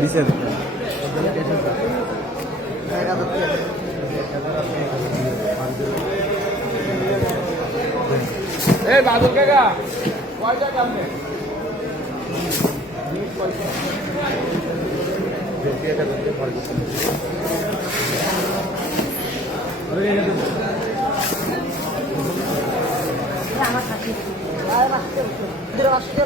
দিছে এই বাদল কাকা কয়টা কামনে আমার কাছে। আর বাসতে উঠে বাসতে